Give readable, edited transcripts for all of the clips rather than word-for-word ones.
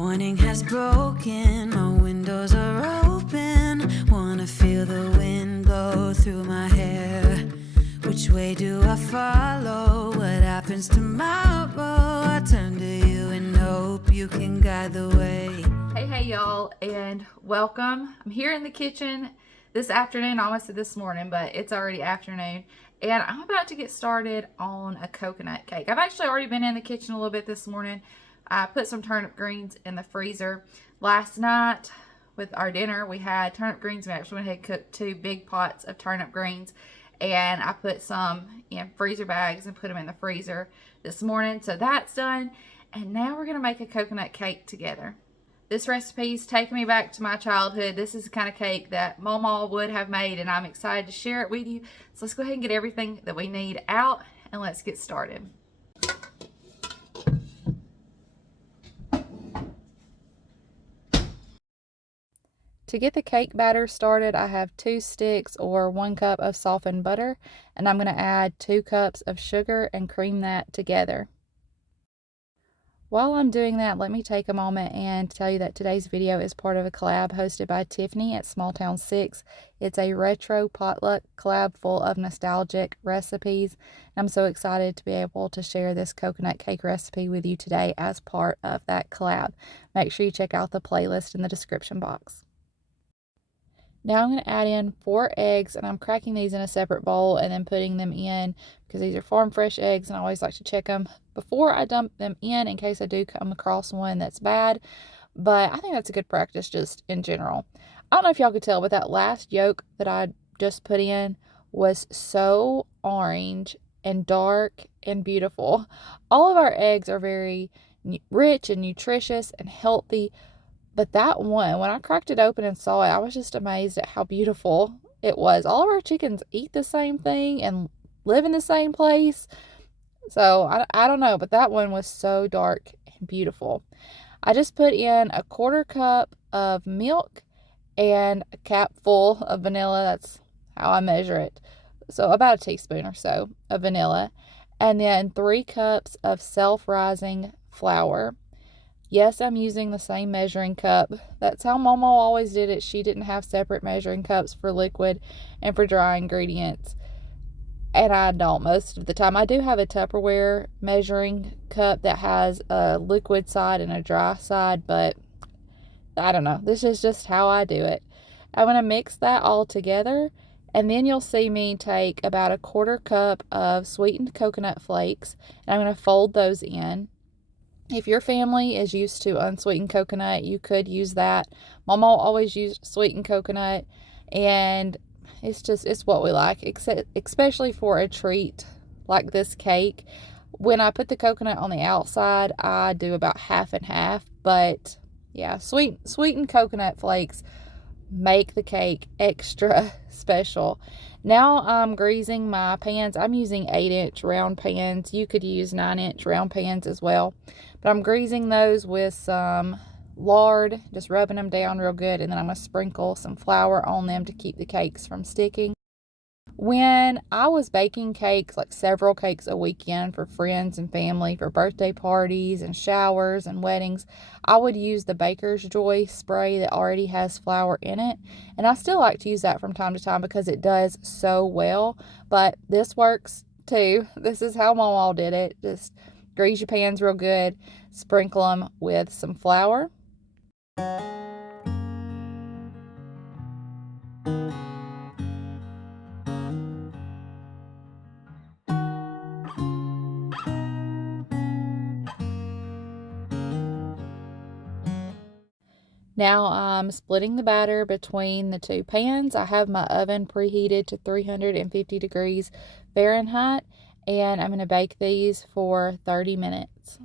morning has broken, my windows are open. Wanna feel the wind blow through my hair. Which way do I follow? What happens tomorrow? I turn to you and hope you can guide the way. Hey y'all, and welcome. I'm here in the kitchen this afternoon. I almost said this morning, but it's already afternoon, and I'm about to get started on a coconut cake. I've actually already been in the kitchen a little bit this morning. I put some turnip greens in the freezer. Last night with our dinner, we had turnip greens. We actually went ahead and cooked 2 big pots of turnip greens, and I put some in freezer bags and put them in the freezer this morning. So that's done, and now we're gonna make a coconut cake together. This recipe's taking me back to my childhood. This is the kind of cake that Mamaw would have made, and I'm excited to share it with you. So let's go ahead and get everything that we need out, and let's get started. To get the cake batter started, I have 2 sticks or 1 cup of softened butter, and I'm going to add 2 cups of sugar and cream that together. While I'm doing that, let me take a moment and tell you that today's video is part of a collab hosted by Tiffany at Small Town 6. It's a retro potluck collab full of nostalgic recipes. I'm so excited to be able to share this coconut cake recipe with you today as part of that collab. Make sure you check out the playlist in the description box. Now I'm going to add in 4 eggs, and I'm cracking these in a separate bowl and then putting them in because these are farm fresh eggs, and I always like to check them before I dump them in case I do come across one that's bad. But I think that's a good practice just in general. I don't know if y'all could tell, but that last yolk that I just put in was so orange and dark and beautiful. All of our eggs are very rich and nutritious and healthy. But that one, when I cracked it open and saw it, I was just amazed at how beautiful it was. All of our chickens eat the same thing and live in the same place. So I don't know, but that one was so dark and beautiful. I just put in a 1/4 cup of milk and a capful of vanilla. That's how I measure it. So about a teaspoon or so of vanilla. And then 3 cups of self-rising flour. Yes, I'm using the same measuring cup. That's how Mamaw always did it. She didn't have separate measuring cups for liquid and for dry ingredients. And I don't most of the time. I do have a Tupperware measuring cup that has a liquid side and a dry side, but I don't know. This is just how I do it. I'm going to mix that all together, and then you'll see me take about a 1/4 cup of sweetened coconut flakes, and I'm going to fold those in. If your family is used to unsweetened coconut, you could use that. Mama always used sweetened coconut, and it's what we like, especially for a treat like this cake. When I put the coconut on the outside, I do about half and half, but yeah, sweetened coconut flakes make the cake extra special. Now I'm greasing my pans. I'm using 8-inch round pans. You could use 9-inch round pans as well. But I'm greasing those with some lard, just rubbing them down real good, and then I'm going to sprinkle some flour on them to keep the cakes from sticking. When I was baking cakes, like several cakes a weekend for friends and family, for birthday parties and showers and weddings, I would use the Baker's Joy spray that already has flour in it. And I still like to use that from time to time because it does so well. But this works too. This is how Mamaw did it. Just grease your pans real good, sprinkle them with some flour. Now I'm splitting the batter between the 2 pans. I have my oven preheated to 350 degrees Fahrenheit, and I'm going to bake these for 30 minutes.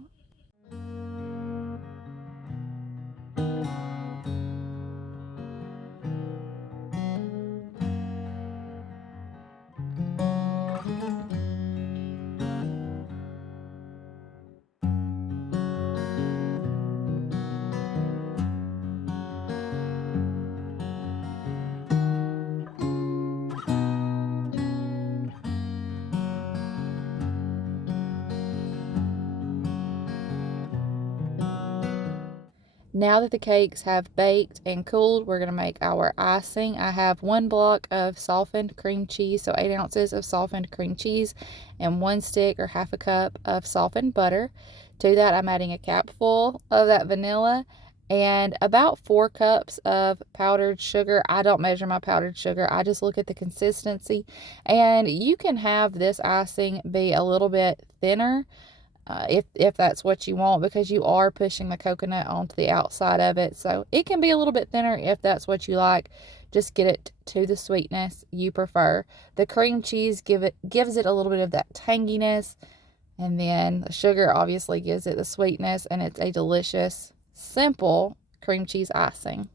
Now that the cakes have baked and cooled, we're going to make our icing. I have 1 block of softened cream cheese, so 8 ounces of softened cream cheese, and 1 stick or half a cup of softened butter. To that, I'm adding a capful of that vanilla and about 4 cups of powdered sugar. I don't measure my powdered sugar. I just look at the consistency. And you can have this icing be a little bit thinner if that's what you want, because you are pushing the coconut onto the outside of it. So it can be a little bit thinner if that's what you like. Just get it to the sweetness you prefer. The cream cheese gives it a little bit of that tanginess, and then the sugar obviously gives it the sweetness, and it's a delicious, simple cream cheese icing.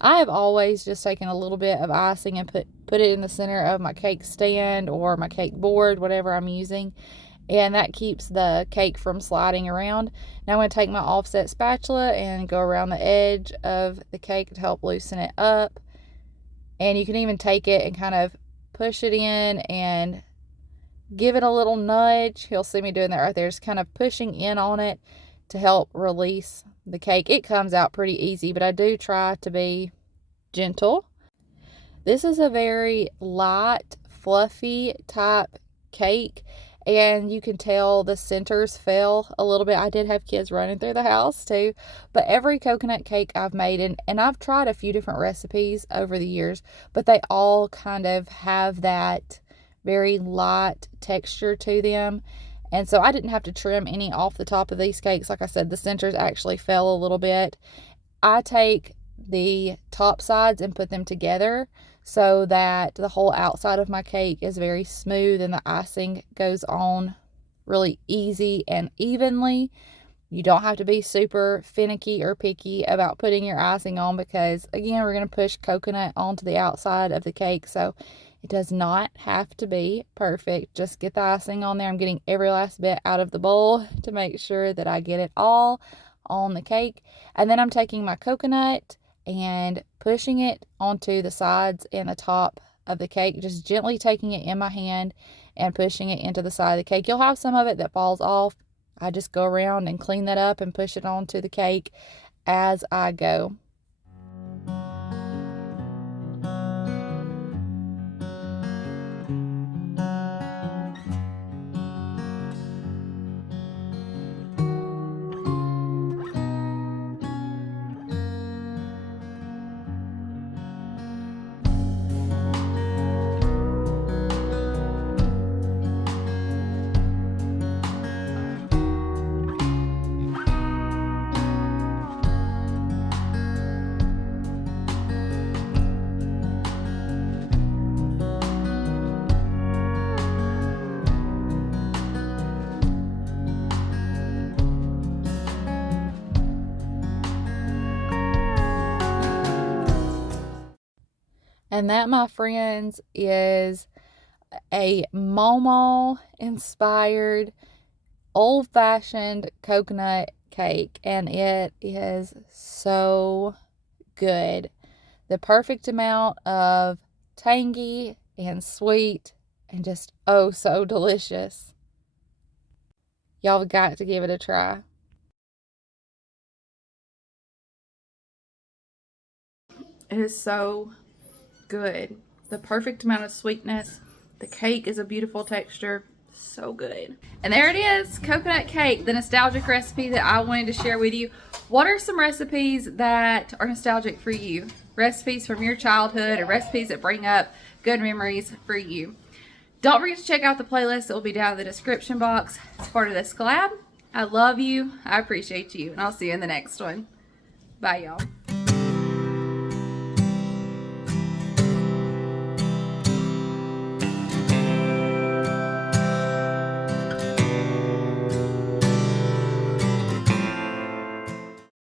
I have always just taken a little bit of icing and put it in the center of my cake stand or my cake board, whatever I'm using, and that keeps the cake from sliding around. Now I'm going to take my offset spatula and go around the edge of the cake to help loosen it up. And you can even take it and kind of push it in and give it a little nudge. You'll see me doing that right there, just kind of pushing in on it to help release the cake. It comes out pretty easy, but I do try to be gentle. This is a very light, fluffy type cake, and you can tell the centers fell a little bit. I did have kids running through the house too, but every coconut cake I've made, and I've tried a few different recipes over the years, but they all kind of have that very light texture to them. And so I didn't have to trim any off the top of these cakes. Like I said, the centers actually fell a little bit. I take the top sides and put them together so that the whole outside of my cake is very smooth and the icing goes on really easy and evenly. You don't have to be super finicky or picky about putting your icing on, because again, we're going to push coconut onto the outside of the cake, so it does not have to be perfect. Just get the icing on there. I'm getting every last bit out of the bowl to make sure that I get it all on the cake. And then I'm taking my coconut and pushing it onto the sides and the top of the cake, just gently taking it in my hand and pushing it into the side of the cake. You'll have some of it that falls off. I just go around and clean that up and push it onto the cake as I go. And that, my friends, is a Mamaw inspired old-fashioned coconut cake, and it is so good. The perfect amount of tangy and sweet and just oh so delicious. Y'all have got to give it a try. It is so good. The perfect amount of sweetness. The cake is a beautiful texture. So good. And there it is, coconut cake, the nostalgic recipe that I wanted to share with you. What are some recipes that are nostalgic for you? Recipes from your childhood, or recipes that bring up good memories for you. Don't forget to check out the playlist. It will be down in the description box. It's part of this collab. I love you. I appreciate you. And I'll see you in the next one. Bye, y'all.